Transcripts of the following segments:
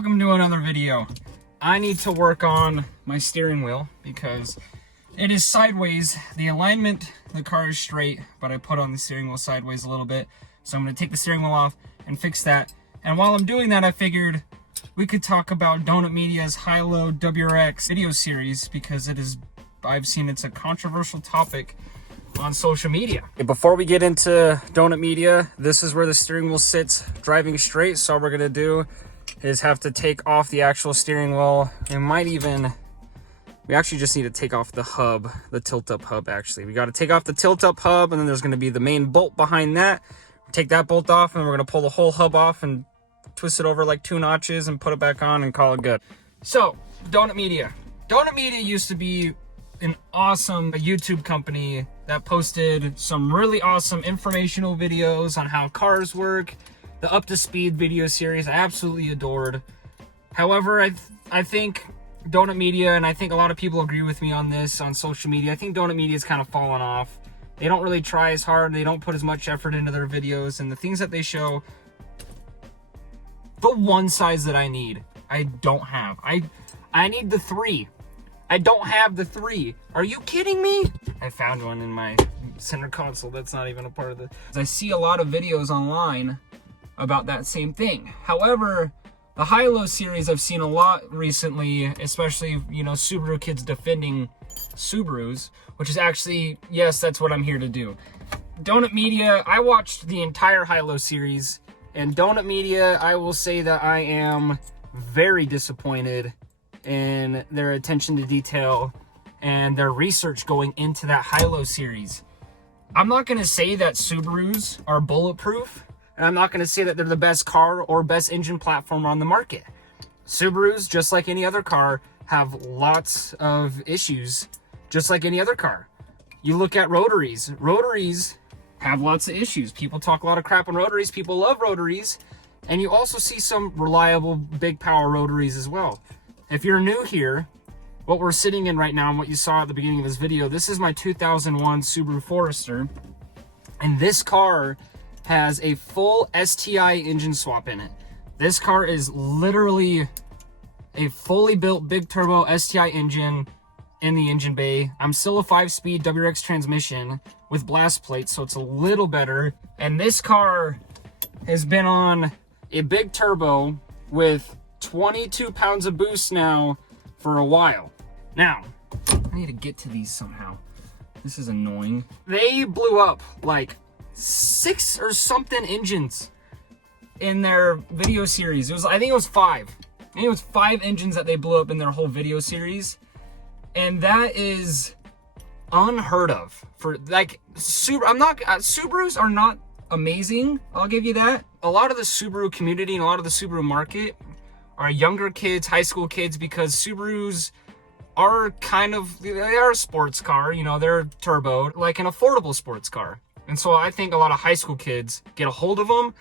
welcome to another video. I need to work on my steering wheel because it is sideways. The alignment, the car is straight, but I put on the steering wheel sideways a little bit. So I'm gonna take the steering wheel off and fix that. And while I'm doing that, I figured we could talk about Donut Media's Hilo WRX video series because I've seen it's a controversial topic on social media. Before we get into Donut Media, this is where the steering wheel sits driving straight. So all we're gonna do is have to take off the actual steering wheel. We actually just need to take off the hub, the tilt-up hub actually. We gotta take off the tilt-up hub, and then there's gonna be the main bolt behind that. Take that bolt off, and we're gonna pull the whole hub off and twist it over like 2 notches and put it back on and call it good. So, Donut Media. Donut Media used to be an awesome YouTube company that posted some really awesome informational videos on how cars work. The Up to Speed video series I absolutely adored. However, I think Donut Media, and I think a lot of people agree with me on this on social media, I think Donut Media has kind of fallen off. They don't really try as hard, they don't put as much effort into their videos, and the things that they show, the one size that I need, I don't have. I need the 3. I don't have the 3. Are you kidding me? I found one in my center console that's not even a part of the... I see a lot of videos online about that same thing. However, the Hilo series I've seen a lot recently, especially, you know, Subaru kids defending Subarus, which is actually, yes, that's what I'm here to do. Donut Media, I watched the entire Hilo series, and Donut Media, I will say that I am very disappointed in their attention to detail and their research going into that Hilo series. I'm not going to say that Subarus are bulletproof, and I'm not going to say that they're the best car or best engine platform on the market. Subarus, just like any other car, have lots of issues, just like any other car. You look at rotaries. Rotaries have lots of issues. People talk a lot of crap on rotaries. People love rotaries. And you also see some reliable, big power rotaries as well. If you're new here, what we're sitting in right now and what you saw at the beginning of this video, this is my 2001 Subaru Forester. And this car has a full STI engine swap in it. This car is literally a fully built big turbo STI engine in the engine bay. I'm still a 5-speed WRX transmission with blast plates, so it's a little better. And this car has been on a big turbo with 22 pounds of boost now for a while. Now, I need to get to these somehow. This is annoying. They blew up like 6 or something engines in their video series. I think it was 5. I think it was 5 engines that they blew up in their whole video series. And that is unheard of for like Subarus are not amazing. I'll give you that. A lot of the Subaru community and a lot of the Subaru market are younger kids, high school kids, because Subarus are they are a sports car, you know, they're turbo, like an affordable sports car. And so I think a lot of high school kids get a hold of them,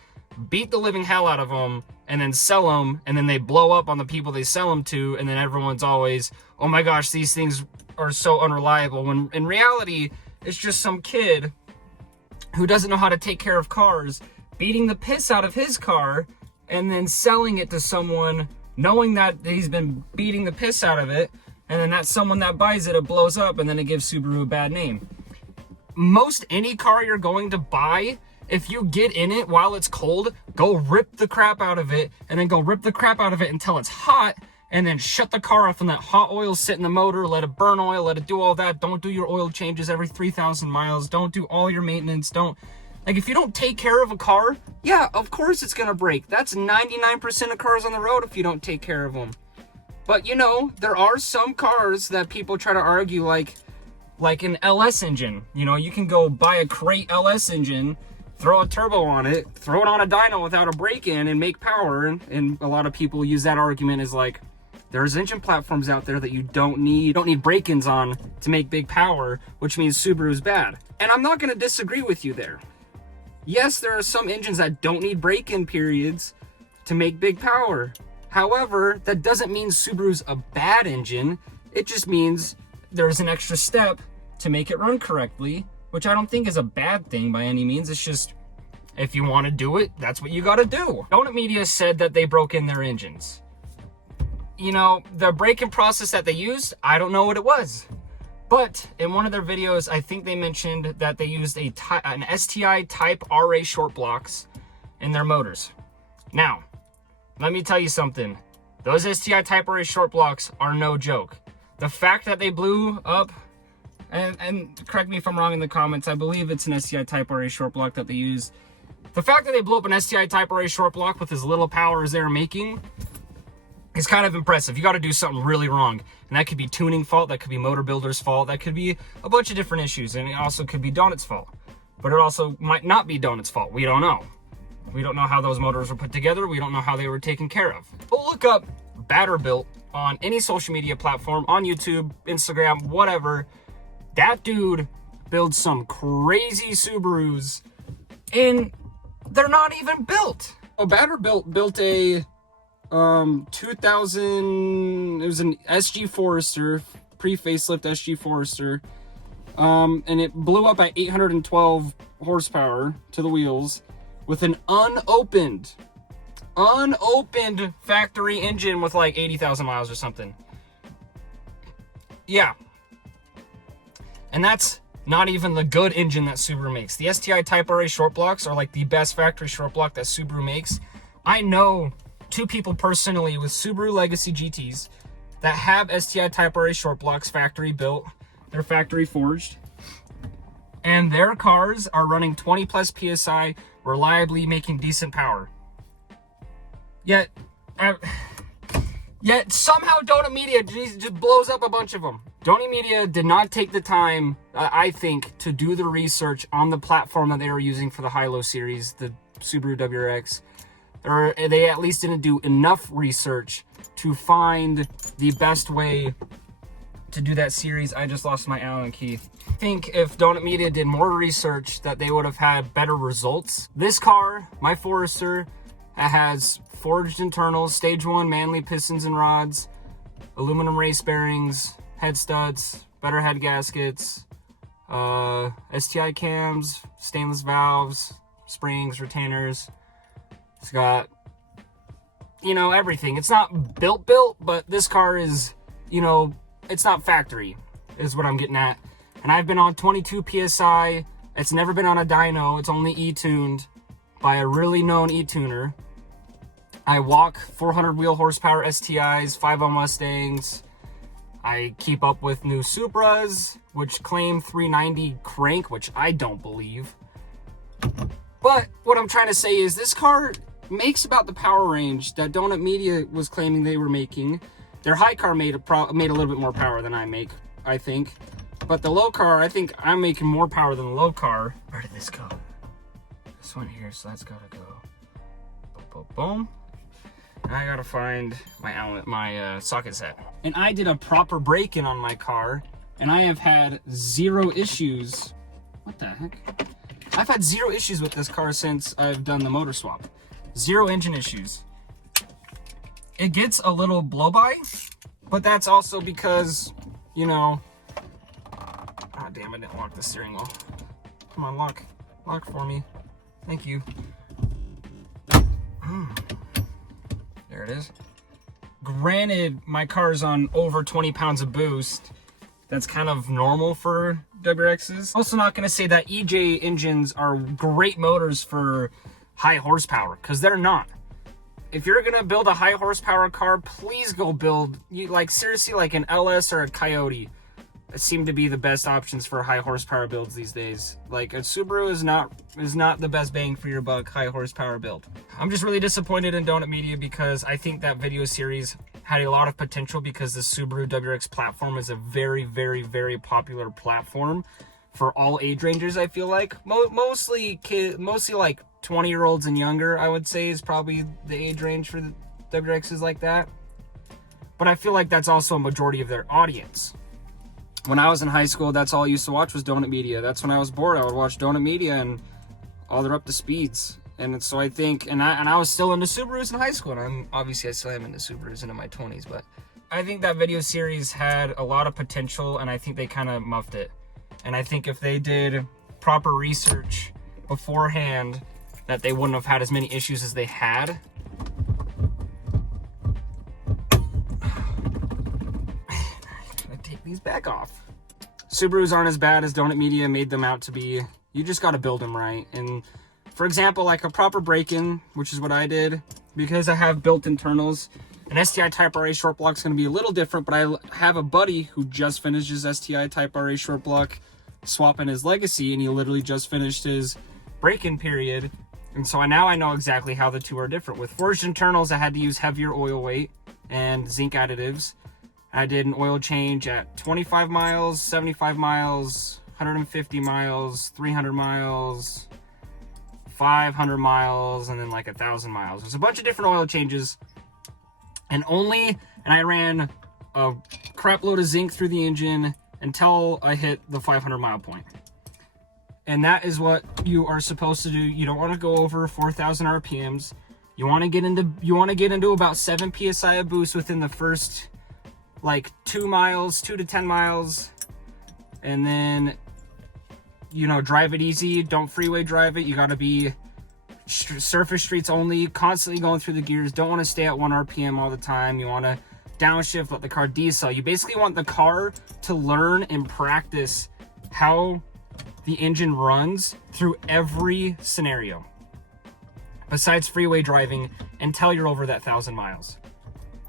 beat the living hell out of them, and then sell them, and then they blow up on the people they sell them to, and then everyone's always, oh my gosh, these things are so unreliable, when in reality, it's just some kid who doesn't know how to take care of cars, beating the piss out of his car, and then selling it to someone, knowing that he's been beating the piss out of it, and then that someone that buys it, it blows up, and then it gives Subaru a bad name. Most any car you're going to buy, if you get in it while it's cold, go rip the crap out of it, and then go rip the crap out of it until it's hot, and then shut the car off and let hot oil sit in the motor, let it burn oil, let it do all that. Don't do your oil changes every 3,000 miles. Don't do all your maintenance. Like, if you don't take care of a car, yeah, of course it's gonna break. That's 99% of cars on the road if you don't take care of them. But, you know, there are some cars that people try to argue, like an LS engine. You know, you can go buy a crate LS engine, throw a turbo on it, throw it on a dyno without a break-in and make power. And a lot of people use that argument as like, there's engine platforms out there that you don't need break-ins on to make big power, which means Subaru's bad. And I'm not gonna disagree with you there. Yes, there are some engines that don't need break-in periods to make big power. However, that doesn't mean Subaru's a bad engine. It just means there's an extra step to make it run correctly, which I don't think is a bad thing by any means. It's just, if you want to do it, that's what you got to do. Donut Media said that they broke in their engines. you know, the braking process that they used, I don't know what it was. But in one of their videos, I think they mentioned that they used an STI Type RA short blocks in their motors. Now, let me tell you something. Those STI Type RA short blocks are no joke. The fact that they blew up, and correct me if I'm wrong in the comments, I believe it's an STI Type RA short block that they use. The fact that they blew up an STI Type RA short block with as little power as they were making is kind of impressive. You got to do something really wrong. And that could be tuning fault, that could be motor builder's fault, that could be a bunch of different issues, and it also could be Donut's fault. But it also might not be Donut's fault. We don't know. We don't know how those motors were put together. We don't know how they were taken care of. But look up Batterbuilt on any social media platform, on YouTube, Instagram, whatever. That dude builds some crazy Subarus, and they're not even built. Oh, Batterbuilt built a 2000, it was an SG Forester, pre-facelift SG Forester, and it blew up at 812 horsepower to the wheels with an unopened factory engine with like 80,000 miles or something. Yeah. And that's not even the good engine that Subaru makes. The STI Type RA short blocks are like the best factory short block that Subaru makes. I know 2 people personally with Subaru Legacy GTs that have STI Type RA short blocks factory built. They're factory forged. And their cars are running 20 plus PSI, reliably making decent power. Yet somehow Donut Media just blows up a bunch of them. Donut Media did not take the time, I think, to do the research on the platform that they were using for the Hilo series, the Subaru WRX. Or they at least didn't do enough research to find the best way to do that series. I just lost my Allen key. I think if Donut Media did more research, that they would have had better results. This car, my Forester, has forged internals, stage 1 manly pistons and rods, aluminum race bearings, head studs, better head gaskets, STI cams, stainless valves, springs, retainers. It's got, you know, everything. It's not built, but this car is, you know, it's not factory, is what I'm getting at. And I've been on 22 PSI. It's never been on a dyno. It's only E-tuned by a really known E-tuner. I walk 400 wheel horsepower STIs, 5.0 Mustangs. I keep up with new Supras, which claim 390 crank, which I don't believe. But what I'm trying to say is this car makes about the power range that Donut Media was claiming they were making. Their high car made a little bit more power than I make, I think. But the low car, I think I'm making more power than the low car. Where did this go? This went here, so that's gotta go. Boom, boom, boom. Now I gotta find my socket set. And I did a proper break-in on my car, and I have had 0 issues. What the heck? I've had 0 issues with this car since I've done the motor swap. 0 engine issues. It gets a little blow-by, but that's also because, you know... Ah, damn, I didn't lock the steering wheel. Come on, lock. Lock for me. Thank you. There it is. Granted, my car's on over 20 pounds of boost. That's kind of normal for WRXs. Also not going to say that EJ engines are great motors for high horsepower, because they're not. If you're going to build a high horsepower car, please go build, seriously, like an LS or a Coyote. It seem to be the best options for high horsepower builds these days. Like, a Subaru is not the best bang for your buck high horsepower build. I'm just really disappointed in Donut Media because I think that video series had a lot of potential, because the Subaru WRX platform is a very, very, very popular platform for all age ranges. I feel like mostly like 20-year-olds and younger, I would say, is probably the age range for the WRXs like that. But I feel like that's also a majority of their audience. When I was in high school, that's all I used to watch was Donut Media. That's when I was bored. I would watch Donut Media and all their up to speeds. And so I think, and I was still into Subarus in high school, and I still am into Subarus into my 20s, but I think that video series had a lot of potential, and I think they kind of muffed it. And I think if they did proper research beforehand, that they wouldn't have had as many issues as they had. take these back off. Subarus aren't as bad as Donut Media made them out to be. You just got to build them right. And for example, like a proper break-in, which is what I did, because I have built internals, an STI Type RA short block is going to be a little different, but I have a buddy who just finished his STI Type RA short block, swapping his Legacy, and he literally just finished his break-in period. And so now I know exactly how the two are different. With forged internals, I had to use heavier oil weight and zinc additives. I did an oil change at 25 miles, 75 miles, 150 miles, 300 miles, 500 miles, and then like 1,000 miles. There's a bunch of different oil changes. And I ran a crap load of zinc through the engine until I hit the 500 mile point. And that is what you are supposed to do. You don't want to go over 4,000 RPMs. You want to get into about 7 PSI of boost within the first like 2 to 10 miles. And then, you know, drive it easy. Don't freeway drive it. You got to be surface streets only, constantly going through the gears. Don't want to stay at 1 RPM all the time. You want to downshift, let the car decel. You basically want the car to learn and practice how the engine runs through every scenario besides freeway driving until you're over that 1,000 miles.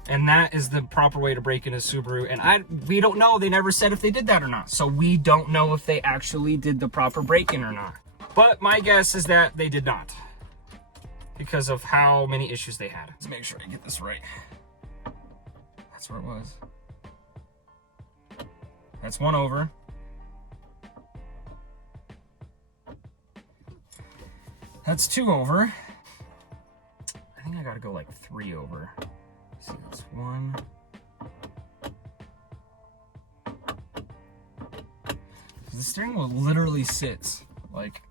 And that is the proper way to break in a Subaru. And we don't know. They never said if they did that or not. So we don't know if they actually did the proper break-in or not. But my guess is that they did not, because of how many issues they had. Let's make sure I get this right. That's where it was. That's 1 over. That's 2 over. I think I gotta go like 3 over. Let's see, that's 1. The steering wheel literally sits like.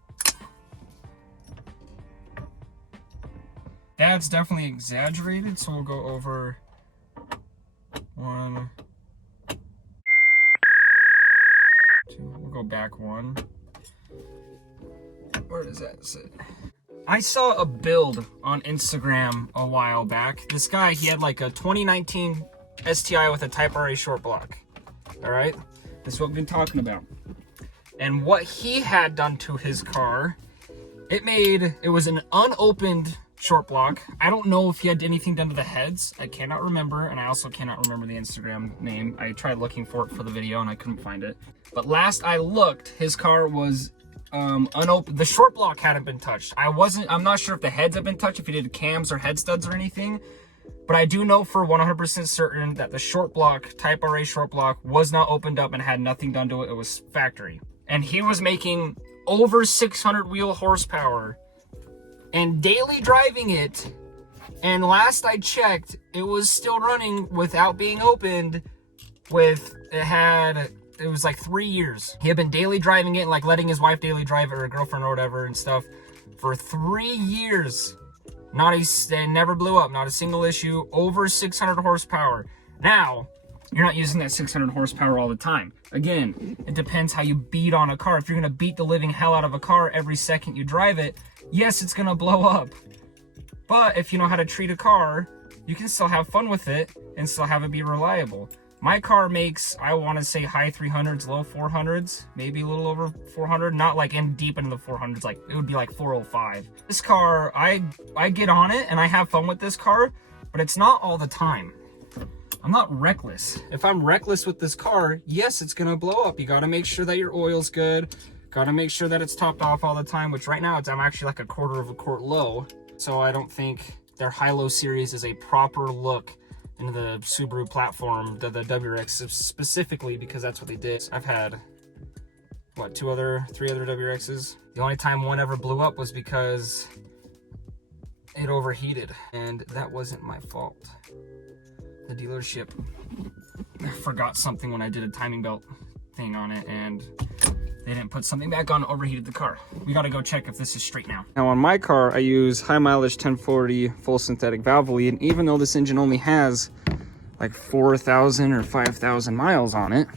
That's definitely exaggerated, so we'll go over 1, 2. We'll go back 1. Where does that sit? I saw a build on Instagram a while back. This guy, he had like a 2019 STI with a Type RA short block. All right, this is what we've been talking about. And what he had done to his car, it was an unopened short block. I don't know if he had anything done to the heads. I cannot remember, and I also cannot remember the Instagram name. I tried looking for it for the video and I couldn't find it. But last I looked, his car was unopened. The short block hadn't been touched. I'm not sure if the heads have been touched, if he did cams or head studs or anything, but I do know for 100% certain that the short block, Type RA short block, was not opened up and had nothing done to it. It was factory. And he was making over 600 wheel horsepower and daily driving it. And last I checked, it was still running without being opened. It was like 3 years. He had been daily driving it, like letting his wife daily drive it, or a girlfriend or whatever and stuff, for 3 years. It never blew up, not a single issue, over 600 horsepower. Now, you're not using that 600 horsepower all the time. Again, it depends how you beat on a car. If you're gonna beat the living hell out of a car every second you drive it, yes, it's gonna blow up. But if you know how to treat a car, you can still have fun with it and still have it be reliable. My car makes, I want to say high 300s, low 400s, maybe a little over 400, not like in deep into the 400s, like it would be like 405. This car, I get on it and I have fun with this car, but it's not all the time. I'm not reckless. If I'm reckless with this car, yes, it's gonna blow up. You gotta make sure that your oil's good. Gotta make sure that it's topped off all the time, which right now I'm actually like 1/4 of a quart low. So I don't think their Hilo series is a proper look into the Subaru platform, the WRX specifically, because that's what they did. I've had, what, 3 other WRXs. The only time one ever blew up was because it overheated, and that wasn't my fault. The dealership forgot something when I did a timing belt thing on it, and they didn't put something back on, overheated the car. We gotta go check if this is straight now. Now on my car, I use high mileage 1040 full synthetic valve lead, and even though this engine only has like 4,000 or 5,000 miles on it,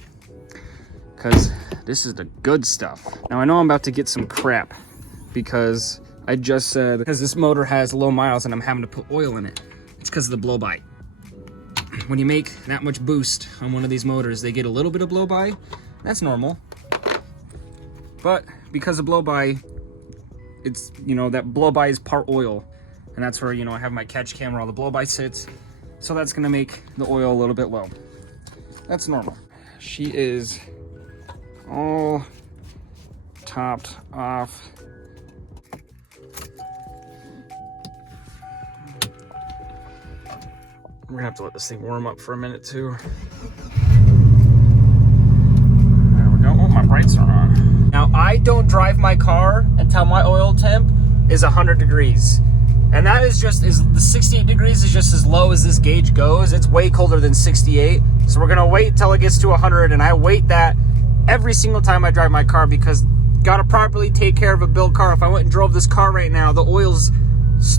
because this is the good stuff. Now I know I'm about to get some crap because I just said, because this motor has low miles and I'm having to put oil in it. It's because of the blow by. when you make that much boost on one of these motors, they get a little bit of blow by. That's normal. But because of blow by, it's, you know, that blow by is part oil. And that's where, you know, I have my catch cam where all the blow by sits. So that's gonna make the oil a little bit low. That's normal. She is all topped off. We're gonna have to let this thing warm up for a minute too. There we go. Oh, my brights are on. Now, I don't drive my car until my oil temp is 100 degrees. And that is just, the 68 degrees is just as low as this gauge goes. It's way colder than 68. So we're gonna wait till it gets to 100, and I wait that every single time I drive my car because gotta properly take care of a built car. If I went and drove this car right now, the oil's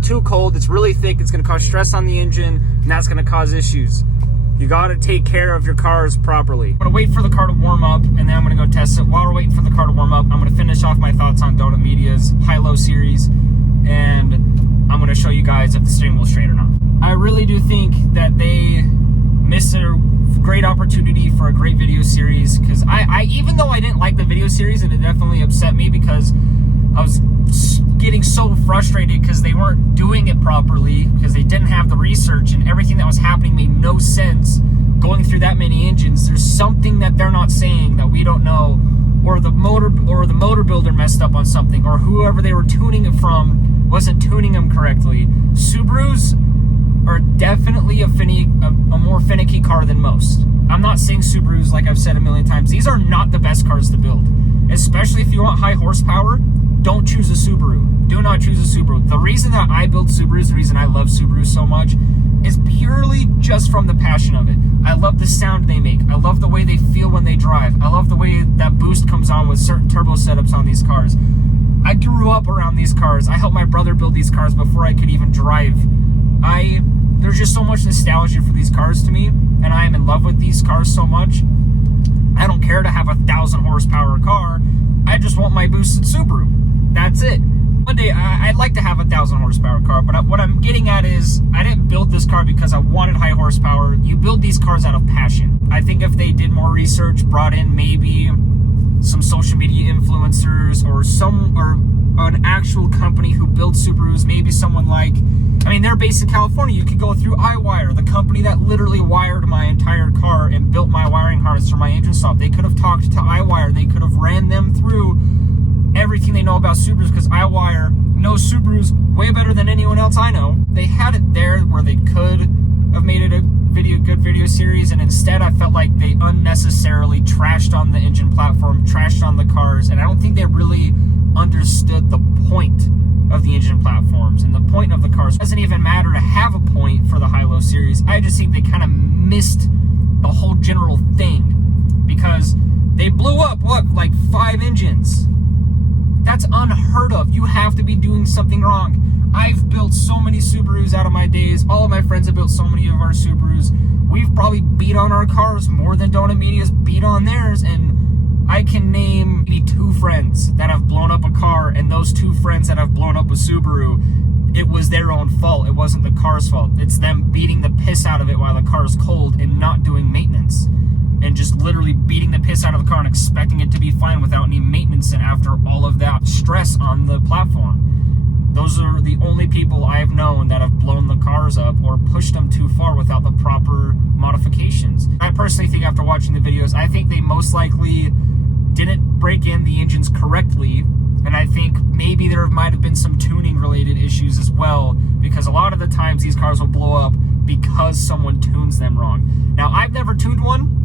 too cold, it's really thick, it's gonna cause stress on the engine, and that's gonna cause issues. You gotta take care of your cars properly. I'm gonna wait for the car to warm up, and then I'm gonna go test it. While we're waiting for the car to warm up, I'm gonna finish off my thoughts on Donut Media's Hi-Low series, and I'm gonna show you guys if the steering wheel's straight or not. I really do think that they missed a great opportunity for a great video series, because I even though I didn't like the video series, and it definitely upset me because I was getting so frustrated because they weren't doing it properly, because they didn't have the research, and everything that was happening made no sense. Going through that many engines, there's something that they're not saying that we don't know, or the motor builder messed up on something, or whoever they were tuning it from wasn't tuning them correctly. Subarus are definitely a more finicky car than most. I'm not saying Subarus, like I've said a million times, these are not the best cars to build. Especially if you want high horsepower, don't choose a Subaru. Do not choose a Subaru. The reason that I build Subarus, the reason I love Subarus so much, is purely just from the passion of it. I love the sound they make. I love the way they feel when they drive. I love the way that boost comes on with certain turbo setups on these cars. I grew up around these cars. I helped my brother build these cars before I could even drive. There's just so much nostalgia for these cars to me, and I am in love with these cars so much. I don't care to have a 1,000 horsepower car. I just want my boosted Subaru. That's it. One day, I'd like to have a 1,000 horsepower car, but what I'm getting at is, I didn't build this car because I wanted high horsepower. You build these cars out of passion. I think if they did more research, brought in maybe some social media influencers, or an actual company who builds Subarus, maybe someone like, I mean, they're based in California. You could go through iWire, the company that literally wired my entire car and built my wiring harness for my engine stop. They could have talked to iWire. They could have ran them through everything they know about Subarus, because iWire knows Subarus way better than anyone else I know. They had it there where they could have made it a good video series, and instead I felt like they unnecessarily trashed on the engine platform, trashed on the cars, and I don't think they really understood the point of the engine platforms and the point of the cars. It doesn't even matter to have a point for the Hilo series. I just think they kind of missed the whole general thing, because they blew up, what, like 5 engines? That's unheard of. You have to be doing something wrong. I've built so many Subarus out of my days. All of my friends have built so many of our Subarus. We've probably beat on our cars more than Donut Media's beat on theirs, and I can name maybe 2 friends that have blown up a car, and those 2 friends that have blown up a Subaru, it was their own fault. It wasn't the car's fault. It's them beating the piss out of it while the car's cold and not doing maintenance, and just literally beating the piss out of the car and expecting it to be fine without any maintenance, and after all of that stress on the platform. Those are the only people I've known that have blown the cars up or pushed them too far without the proper modifications. I personally think, after watching the videos, I think they most likely didn't break in the engines correctly, and I think maybe there might have been some tuning related issues as well, because a lot of the times these cars will blow up because someone tunes them wrong. Now, I've never tuned one.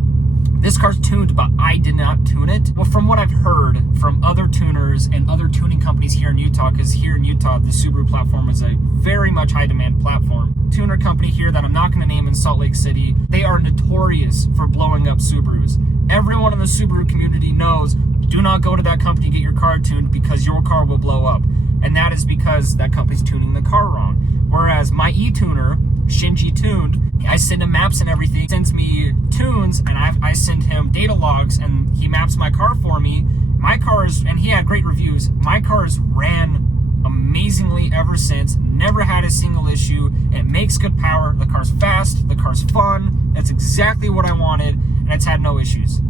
This car's tuned, but I did not tune it. Well, from what I've heard from other tuners and other tuning companies here in Utah, because here in Utah, the Subaru platform is a very much high demand platform. Tuner company here that I'm not going to name in Salt Lake City, they are notorious for blowing up Subarus. Everyone in the Subaru community knows, do not go to that company to get your car tuned, because your car will blow up. And that is because that company's tuning the car wrong. Whereas my e-tuner, Shinji Tuned, I send him maps and everything, sends me tunes, and I send him data logs, and he maps my car for me. My car is, and he had great reviews, my car has ran amazingly ever since, never had a single issue. It makes good power, the car's fast, the car's fun, That's exactly what I wanted, and it's had no issues.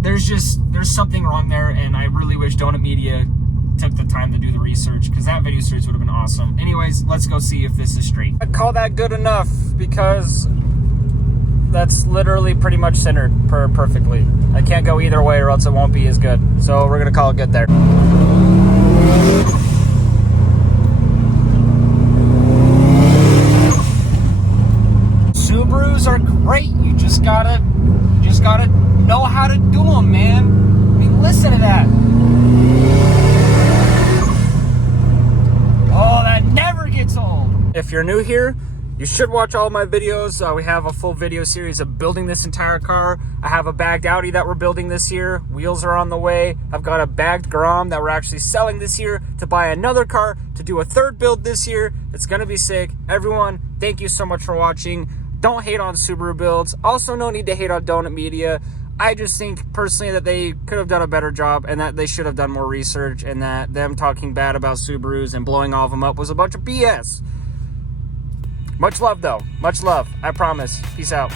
There's something wrong there, and I really wish Donut Media took the time to do the research, because that video series would have been awesome. Anyways, let's go see if this is straight. I'd call that good enough, because that's literally pretty much centered perfectly. I can't go either way or else it won't be as good. So we're gonna call it good there. Subarus are great. You just gotta know how to do them, man. I mean, listen to that. Oh, that never gets old. If you're new here, you should watch all my videos. We have a full video series of building this entire car. I have a bagged Audi that we're building this year. Wheels are on the way. I've got a bagged Grom that we're actually selling this year to buy another car to do a third build this year. It's gonna be sick. Everyone, thank you so much for watching. Don't hate on Subaru builds. Also, no need to hate on Donut Media. I just think personally that they could have done a better job, and that they should have done more research, and that them talking bad about Subarus and blowing all of them up was a bunch of BS. Much love, though. Much love. I promise. Peace out.